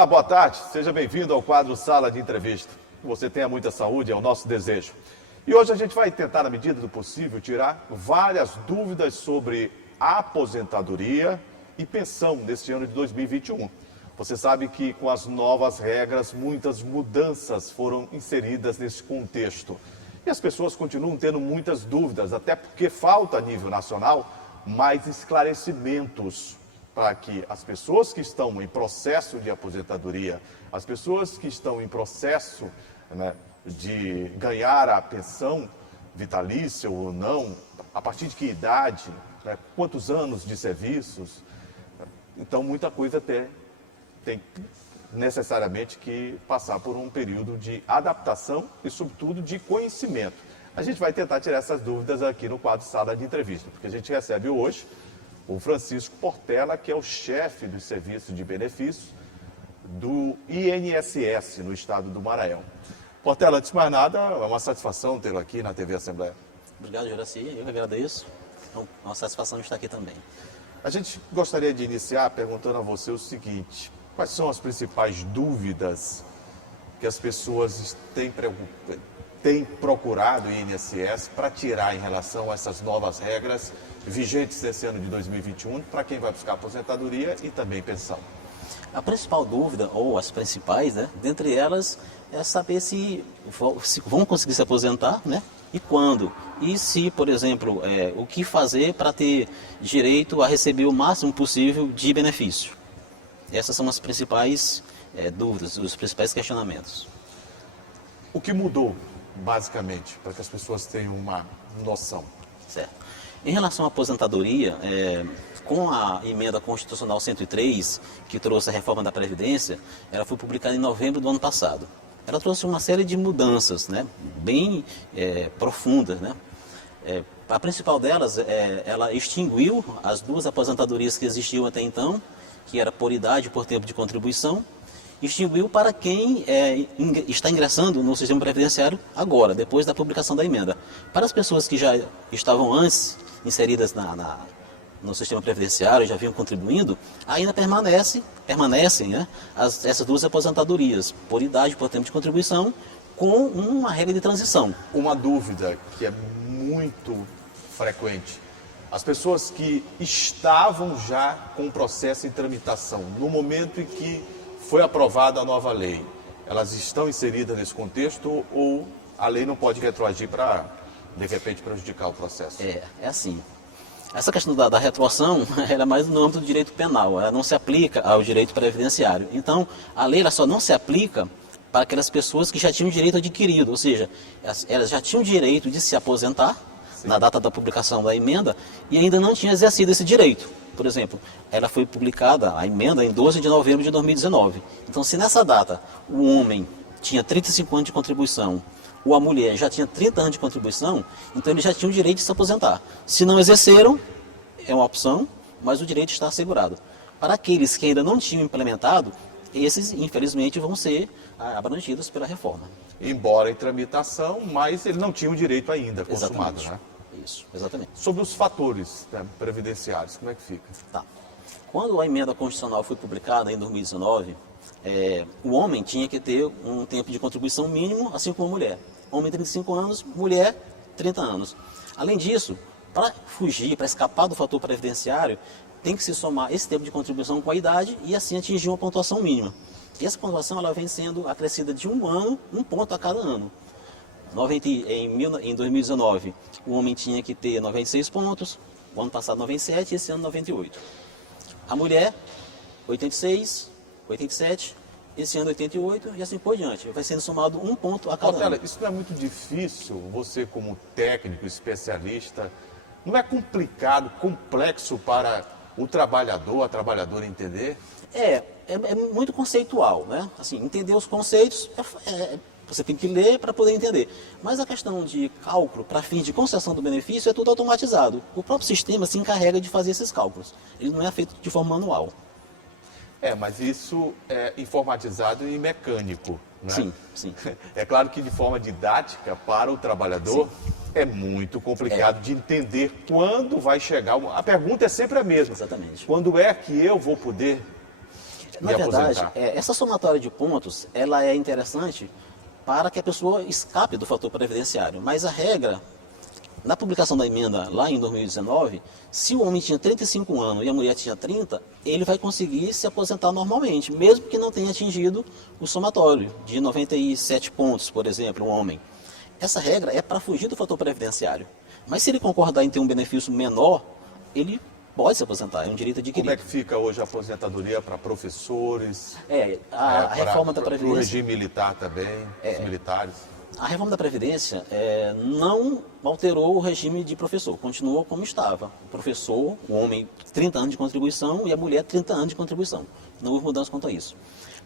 Olá, boa tarde. Seja bem-vindo ao quadro Sala de Entrevista. Que você tenha muita saúde, é o nosso desejo. E hoje a gente vai tentar, na medida do possível, tirar várias dúvidas sobre aposentadoria e pensão neste ano de 2021. Você sabe que com as novas regras, muitas mudanças foram inseridas nesse contexto. E as pessoas continuam tendo muitas dúvidas, até porque falta a nível nacional mais esclarecimentos para que as pessoas que estão em processo de aposentadoria, as pessoas que estão em processo, né, de ganhar a pensão vitalícia ou não, a partir de que idade, né, quantos anos de serviços. Então, muita coisa tem necessariamente que passar por um período de adaptação e, sobretudo, de conhecimento. A gente vai tentar tirar essas dúvidas aqui no quadro Sala de Entrevista, porque a gente recebe hoje o Francisco Portela, que é o chefe do Serviço de Benefícios do INSS, no estado do Maranhão. Portela, antes de mais nada, é uma satisfação tê-lo aqui na TV Assembleia. Obrigado, Juraci. Eu que agradeço. É uma satisfação estar aqui também. A gente gostaria de iniciar perguntando a você o seguinte: quais são as principais dúvidas que as pessoas têm procurado o INSS para tirar em relação a essas novas regras vigentes nesse ano de 2021 para quem vai buscar aposentadoria e também pensão? A principal dúvida, ou as principais, né, dentre elas, é saber se vão conseguir se aposentar, né, e quando. E se, por exemplo, o que fazer para ter direito a receber o máximo possível de benefício. Essas são as principais dúvidas, os principais questionamentos. O que mudou, basicamente, para que as pessoas tenham uma noção? Certo. Em relação à aposentadoria, com a emenda constitucional 103, que trouxe a reforma da Previdência, ela foi publicada em novembro do ano passado. Ela trouxe uma série de mudanças, né, bem profundas, né? A principal delas, ela extinguiu as duas aposentadorias que existiam até então, que era por idade e por tempo de contribuição, extinguiu para quem está ingressando no sistema previdenciário agora, depois da publicação da emenda. Para as pessoas que já estavam antes inseridas no sistema previdenciário, já vinham contribuindo, ainda permanecem, né, essas duas aposentadorias, por idade e por tempo de contribuição, com uma regra de transição. Uma dúvida que é muito frequente: as pessoas que estavam já com o processo em tramitação, no momento em que foi aprovada a nova lei, elas estão inseridas nesse contexto ou a lei não pode retroagir para, de repente, prejudicar o processo? É assim. Essa questão da retroação, ela é mais no âmbito do direito penal, ela não se aplica ao direito previdenciário. Então, a lei ela só não se aplica para aquelas pessoas que já tinham direito adquirido, ou seja, elas já tinham direito de se aposentar, sim, na data da publicação da emenda, e ainda não tinham exercido esse direito. Por exemplo, ela foi publicada, a emenda, em 12 de novembro de 2019. Então, se nessa data o homem tinha 35 anos de contribuição, ou a mulher já tinha 30 anos de contribuição, então eles já tinham o direito de se aposentar. Se não exerceram, é uma opção, mas o direito está assegurado. Para aqueles que ainda não tinham implementado, esses, infelizmente, vão ser abrangidos pela reforma. Embora em tramitação, mas ele não tinha o direito ainda consumado, exatamente, né? Isso, exatamente. Sobre os fatores, né, previdenciários, como é que fica? Tá. Quando a emenda constitucional foi publicada em 2019, o homem tinha que ter um tempo de contribuição mínimo, assim como a mulher. Homem 35 anos, mulher 30 anos. Além disso, para fugir, para escapar do fator previdenciário, tem que se somar esse tempo de contribuição com a idade e assim atingir uma pontuação mínima. E essa pontuação ela vem sendo acrescida de um ano, um ponto a cada ano. Em 2019, o homem tinha que ter 96 pontos, o ano passado 97 e esse ano 98. A mulher, 86, 87, esse ano 88 e assim por diante. Vai sendo somado um ponto a cada ano. Isso não é muito difícil, você como técnico, especialista, não é complicado, complexo para o trabalhador, a trabalhadora entender? É muito conceitual, né? Assim, entender os conceitos, você tem que ler para poder entender. Mas a questão de cálculo para fins de concessão do benefício é tudo automatizado. O próprio sistema se encarrega de fazer esses cálculos. Ele não é feito de forma manual. Mas isso é informatizado e mecânico, né? Sim, sim. É claro que de forma didática, para o trabalhador, sim, é muito complicado de entender quando vai chegar. A pergunta é sempre a mesma. Exatamente. Quando é que eu vou poder Na verdade, aposentar? essa somatória de pontos, ela é interessante para que a pessoa escape do fator previdenciário. Mas a regra, na publicação da emenda lá em 2019, se o homem tinha 35 anos e a mulher tinha 30, ele vai conseguir se aposentar normalmente, mesmo que não tenha atingido o somatório de 97 pontos, por exemplo, um homem. Essa regra é para fugir do fator previdenciário. Mas se ele concordar em ter um benefício menor, ele pode se aposentar, é um direito adquirido. Como é que fica hoje a aposentadoria para professores? A reforma da Para o Previdência... regime militar também, os militares? A reforma da Previdência não alterou o regime de professor, continuou como estava. O professor, o homem, 30 anos de contribuição e a mulher, 30 anos de contribuição. Não houve mudança quanto a isso.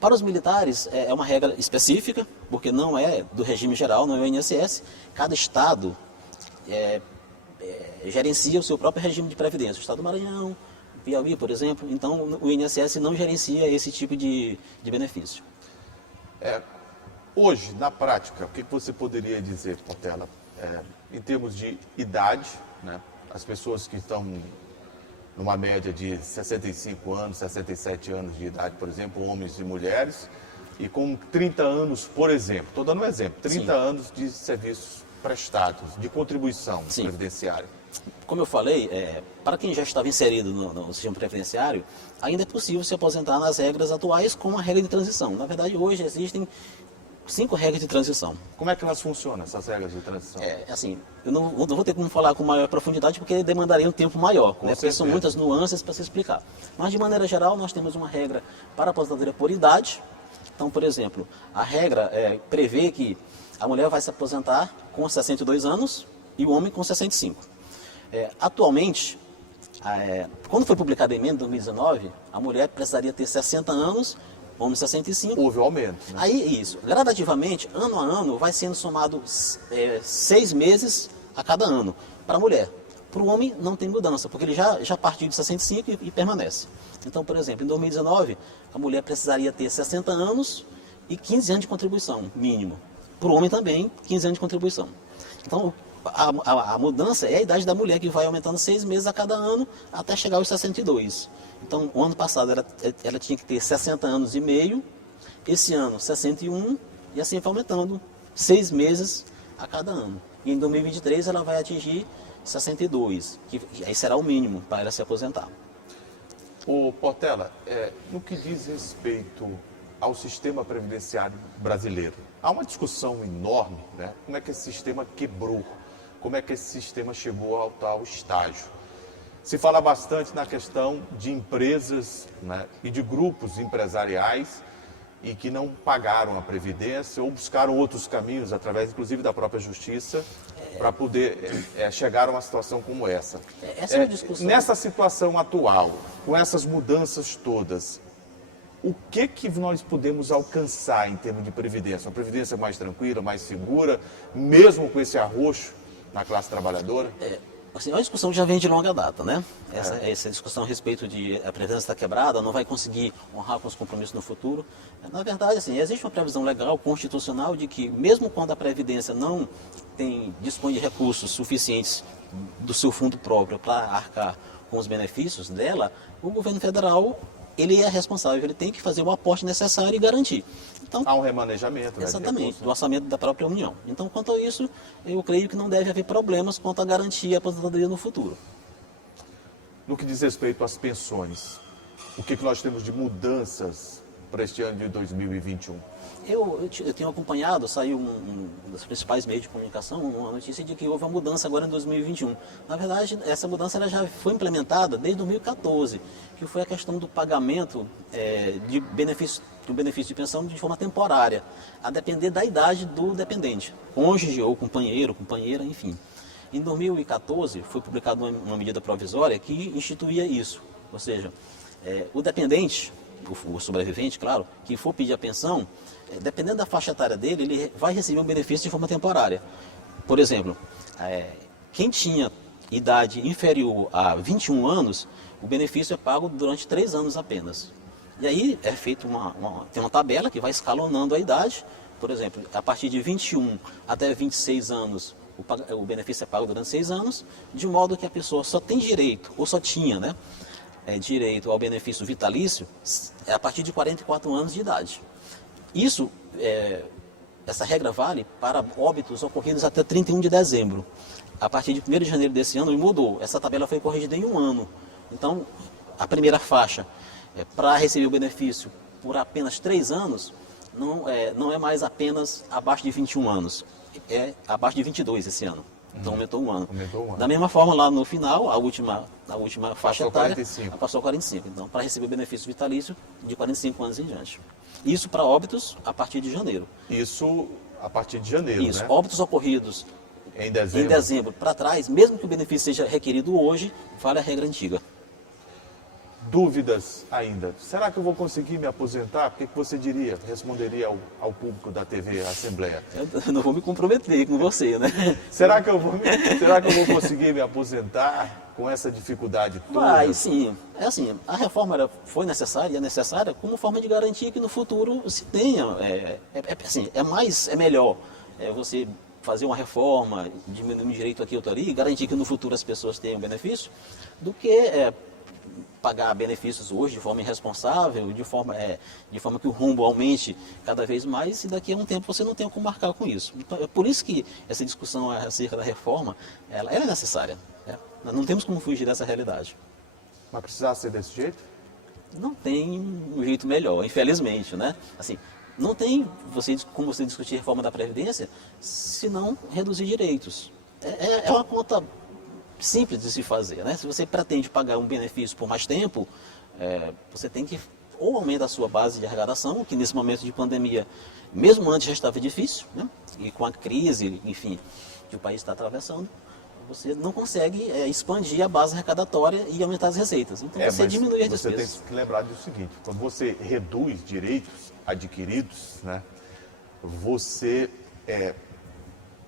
Para os militares, é uma regra específica, porque não é do regime geral, não é o INSS. Cada estado gerencia o seu próprio regime de previdência. O estado do Maranhão, Piauí, por exemplo. Então, o INSS não gerencia esse tipo de benefício. Hoje, na prática, o que você poderia dizer, Portela, em termos de idade, né? As pessoas que estão numa média de 65 anos, 67 anos de idade, por exemplo, homens e mulheres, e com 30 anos, por exemplo, estou dando um exemplo, 30 Sim. anos de serviços prestados, de contribuição Sim. previdenciária. Como eu falei, para quem já estava inserido no sistema previdenciário, ainda é possível se aposentar nas regras atuais com a regra de transição. Na verdade, hoje existem 5 regras de transição. Como é que elas funcionam, essas regras de transição? Assim, eu não vou ter como falar com maior profundidade porque demandaria um tempo maior, né? Porque certeza. são muitas nuances para se explicar. Mas, de maneira geral, nós temos uma regra para a aposentadoria por idade. Então, por exemplo, a regra prevê que a mulher vai se aposentar com 62 anos e o homem com 65. Atualmente, quando foi publicada a emenda em 2019, a mulher precisaria ter 60 anos, o homem 65. Houve um aumento, né? Aí, isso, gradativamente, ano a ano, vai sendo somado 6 meses a cada ano para a mulher. Para o homem, não tem mudança, porque ele já partiu de 65 e permanece. Então, por exemplo, em 2019, a mulher precisaria ter 60 anos e 15 anos de contribuição, mínimo. Para o homem também, 15 anos de contribuição. Então, a mudança é a idade da mulher, que vai aumentando 6 meses a cada ano, até chegar aos 62. Então, o ano passado ela tinha que ter 60 anos e meio, esse ano 61, e assim vai aumentando 6 meses a cada ano. E em 2023 ela vai atingir 62, que aí será o mínimo para ela se aposentar. Ô, Portela, no que diz respeito ao sistema previdenciário brasileiro, há uma discussão enorme, né? Como é que esse sistema quebrou? Como é que esse sistema chegou ao tal estágio? Se fala bastante na questão de empresas, né, e de grupos empresariais e que não pagaram a Previdência ou buscaram outros caminhos, através inclusive da própria Justiça, para poder chegar a uma situação como essa. Essa é uma discussão. Nessa situação atual, com essas mudanças todas, o que nós podemos alcançar em termos de Previdência? Uma Previdência mais tranquila, mais segura, mesmo com esse arroxo na classe trabalhadora? Assim, é uma discussão que já vem de longa data, né? Essa discussão a respeito de a Previdência está quebrada, não vai conseguir honrar com os compromissos no futuro. Na verdade, assim, existe uma previsão legal, constitucional, de que mesmo quando a Previdência não dispõe de recursos suficientes do seu fundo próprio para arcar com os benefícios dela, o governo federal, ele é responsável, ele tem que fazer o aporte necessário e garantir. Então, Há um remanejamento, né? exatamente, do orçamento da própria União. Então, quanto a isso, eu creio que não deve haver problemas quanto à garantia e aposentadoria no futuro. No que diz respeito às pensões, o que nós temos de mudanças para este ano de 2021? Eu tenho acompanhado, saiu um dos principais meios de comunicação, uma notícia de que houve uma mudança agora em 2021. Na verdade, essa mudança ela já foi implementada desde 2014, que foi a questão do pagamento de benefício de pensão de forma temporária, a depender da idade do dependente, cônjuge ou companheiro, companheira, enfim. Em 2014, foi publicada uma medida provisória que instituía isso, ou seja, o dependente, o sobrevivente, claro, que for pedir a pensão, dependendo da faixa etária dele, ele vai receber um benefício de forma temporária. Por exemplo, quem tinha idade inferior a 21 anos, o benefício é pago durante 3 anos apenas. E aí é feito tem uma tabela que vai escalonando a idade. Por exemplo, a partir de 21 até 26 anos, o benefício é pago durante 6 anos, de modo que a pessoa só tem direito, ou só tinha, né, direito ao benefício vitalício a partir de 44 anos de idade. Isso, essa regra vale para óbitos ocorridos até 31 de dezembro. A partir de 1º de janeiro desse ano mudou. Essa tabela foi corrigida em um ano. Então, a primeira faixa, para receber o benefício por apenas 3 anos, não é mais apenas abaixo de 21 anos. É abaixo de 22 esse ano. Então aumentou um ano. Da mesma forma, lá no final, a última faixa etária passou a 45. Então, para receber o benefício vitalício de 45 anos em diante. Isso para óbitos a partir de janeiro. Isso a partir de janeiro, Isso, né? Óbitos ocorridos em dezembro para trás, mesmo que o benefício seja requerido hoje, vale a regra antiga. Dúvidas ainda. Será que eu vou conseguir me aposentar? O que você diria, responderia ao público da TV Assembleia? Eu não vou me comprometer com você, né? Será que eu vou conseguir me aposentar com essa dificuldade toda? Vai, sim. É assim, a reforma foi necessária e é necessária como forma de garantir que no futuro se tenha. É melhor você fazer uma reforma, diminuir um direito aqui ou ali, e garantir que no futuro as pessoas tenham benefício, do que pagar benefícios hoje de forma irresponsável, de forma que o rombo aumente cada vez mais e daqui a um tempo você não tem como marcar com isso. Então, é por isso que essa discussão acerca da reforma, ela é necessária. Nós não temos como fugir dessa realidade. Mas precisava ser desse jeito? Não tem um jeito melhor, infelizmente, né? Assim, não tem como você discutir reforma da Previdência se não reduzir direitos. É uma conta simples de se fazer, né? Se você pretende pagar um benefício por mais tempo, você tem que ou aumentar a sua base de arrecadação, que nesse momento de pandemia, mesmo antes já estava difícil, né? E com a crise, enfim, que o país está atravessando, você não consegue expandir a base arrecadatória e aumentar as receitas. Então você diminui as despesas. Você tem que lembrar do seguinte, quando você reduz direitos adquiridos, né, você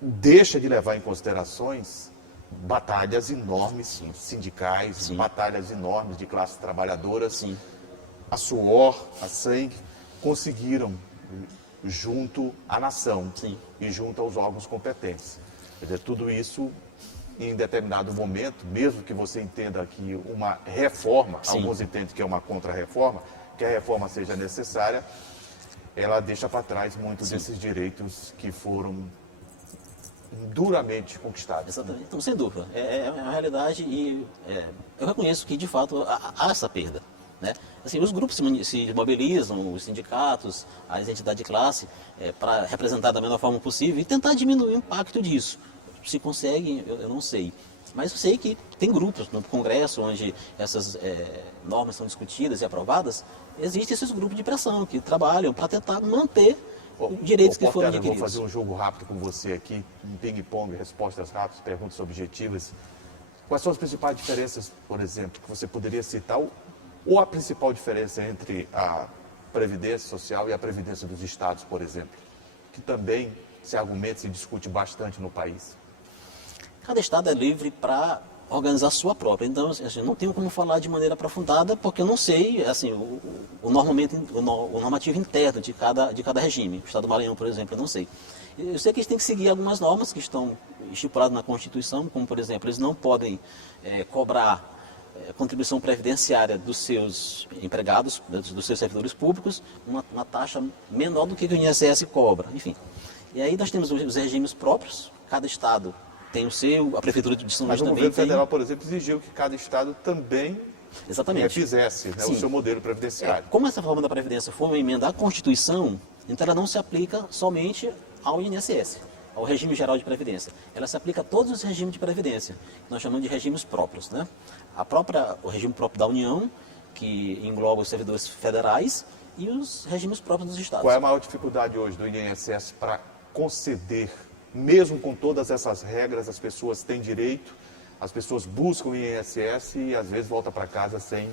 deixa de levar em considerações batalhas enormes sindicais, Sim. batalhas enormes de classes trabalhadoras, Sim. a suor, a sangue, conseguiram junto à nação Sim. e junto aos órgãos competentes. Quer dizer, tudo isso em determinado momento, mesmo que você entenda que uma reforma, Sim. alguns entendem que é uma contra-reforma, que a reforma seja necessária, ela deixa para trás muitos desses direitos que foram duramente conquistados. Exatamente. Então, sem dúvida, é uma realidade e eu reconheço que, de fato, há essa perda. Né? Assim, os grupos se mobilizam, os sindicatos, as entidades de classe, para representar da melhor forma possível e tentar diminuir o impacto disso. Se conseguem, eu não sei. Mas eu sei que tem grupos no Congresso onde essas normas são discutidas e aprovadas. Existem esses grupos de pressão que trabalham para tentar manter os direitos que foram adquiridos. Eu vou fazer um jogo rápido com você aqui, um ping-pong, respostas rápidas, perguntas objetivas. Quais são as principais diferenças, por exemplo, que você poderia citar, ou a principal diferença entre a Previdência Social e a Previdência dos Estados, por exemplo, que também se argumenta e se discute bastante no país? Cada estado é livre para organizar a sua própria. Então, assim, não tenho como falar de maneira aprofundada, porque eu não sei assim, o normativo interno de cada regime. O estado do Maranhão, por exemplo, eu não sei. Eu sei que eles têm que seguir algumas normas que estão estipuladas na Constituição, como, por exemplo, eles não podem cobrar contribuição previdenciária dos seus empregados, dos seus servidores públicos, uma taxa menor do que o INSS cobra, enfim. E aí nós temos os regimes próprios, cada estado tem o seu, a Prefeitura de São Luís também tem. Mas o governo federal, por exemplo, exigiu que cada estado também fizesse o seu modelo previdenciário. Como essa reforma da Previdência foi uma emenda à Constituição, então ela não se aplica somente ao INSS, ao regime geral de Previdência. Ela se aplica a todos os regimes de Previdência, que nós chamamos de regimes próprios, né? O regime próprio da União, que engloba os servidores federais, e os regimes próprios dos estados. Qual é a maior dificuldade hoje do INSS para conceder, mesmo com todas essas regras, as pessoas têm direito, as pessoas buscam o INSS e às vezes voltam para casa sem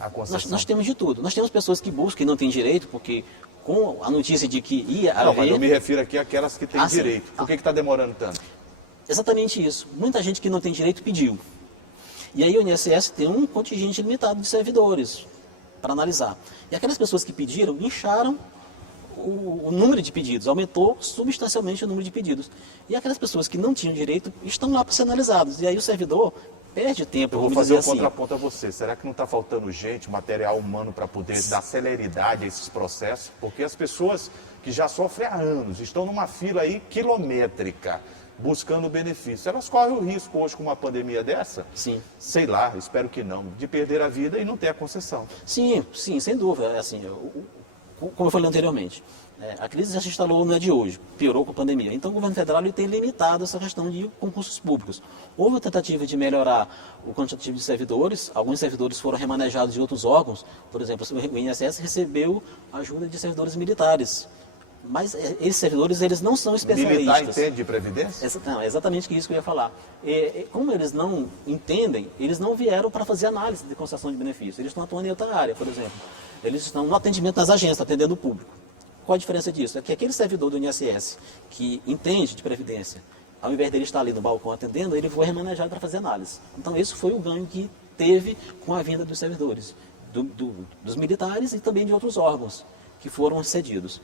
a concessão? Nós temos de tudo. Nós temos pessoas que buscam e não têm direito, porque com a notícia de que ia haver... Não, mas eu me refiro aqui àquelas que têm direito. Sim. Por que está demorando tanto? Exatamente isso. Muita gente que não tem direito pediu. E aí o INSS tem um contingente limitado de servidores para analisar. E aquelas pessoas que pediram incharam o número de pedidos, aumentou substancialmente o número de pedidos. E aquelas pessoas que não tinham direito estão lá para ser analisados. E aí o servidor perde tempo. Eu vou vamos fazer um dizer assim. contraponto a você. Será que não está faltando gente, material humano para poder dar celeridade a esses processos? Porque as pessoas que já sofrem há anos, estão numa fila aí quilométrica, buscando benefício. Elas correm o risco hoje com uma pandemia dessa? Sim. Sei lá, espero que não, de perder a vida e não ter a concessão. Sim, sim, sem dúvida. Assim, como eu falei anteriormente, a crise já se instalou, não é de hoje, piorou com a pandemia. Então o governo federal ele tem limitado essa questão de concursos públicos. Houve uma tentativa de melhorar o quantitativo de servidores, alguns servidores foram remanejados de outros órgãos, por exemplo, o INSS recebeu ajuda de servidores militares. Mas esses servidores, eles não são especialistas. Militar entende de previdência? Não, é exatamente isso que eu ia falar. Como eles não entendem, eles não vieram para fazer análise de concessão de benefícios. Eles estão atuando em outra área, por exemplo. Eles estão no atendimento nas agências, atendendo o público. Qual a diferença disso? É que aquele servidor do INSS que entende de previdência, ao invés dele estar ali no balcão atendendo, ele foi remanejado para fazer análise. Então, esse foi o ganho que teve com a vinda dos servidores, dos militares e também de outros órgãos que foram cedidos.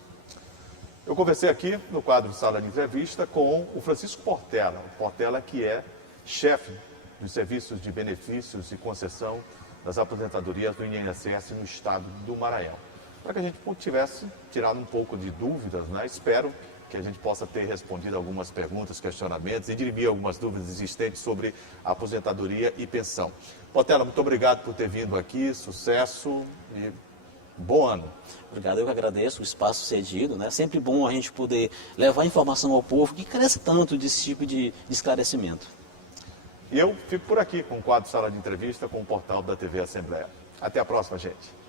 Eu conversei aqui no quadro Sala de Entrevista com o Francisco Portela. O Portela que é chefe dos serviços de benefícios e concessão das aposentadorias do INSS no estado do Maranhão. Para que a gente tivesse tirado um pouco de dúvidas, né? Espero que a gente possa ter respondido algumas perguntas, questionamentos e dirimir algumas dúvidas existentes sobre aposentadoria e pensão. Portela, muito obrigado por ter vindo aqui, sucesso e bom ano. Obrigado, eu que agradeço o espaço cedido, né? Sempre bom a gente poder levar informação ao povo que cresce tanto desse tipo de esclarecimento. E eu fico por aqui com o quadro Sala de Entrevista com o portal da TV Assembleia. Até a próxima, gente.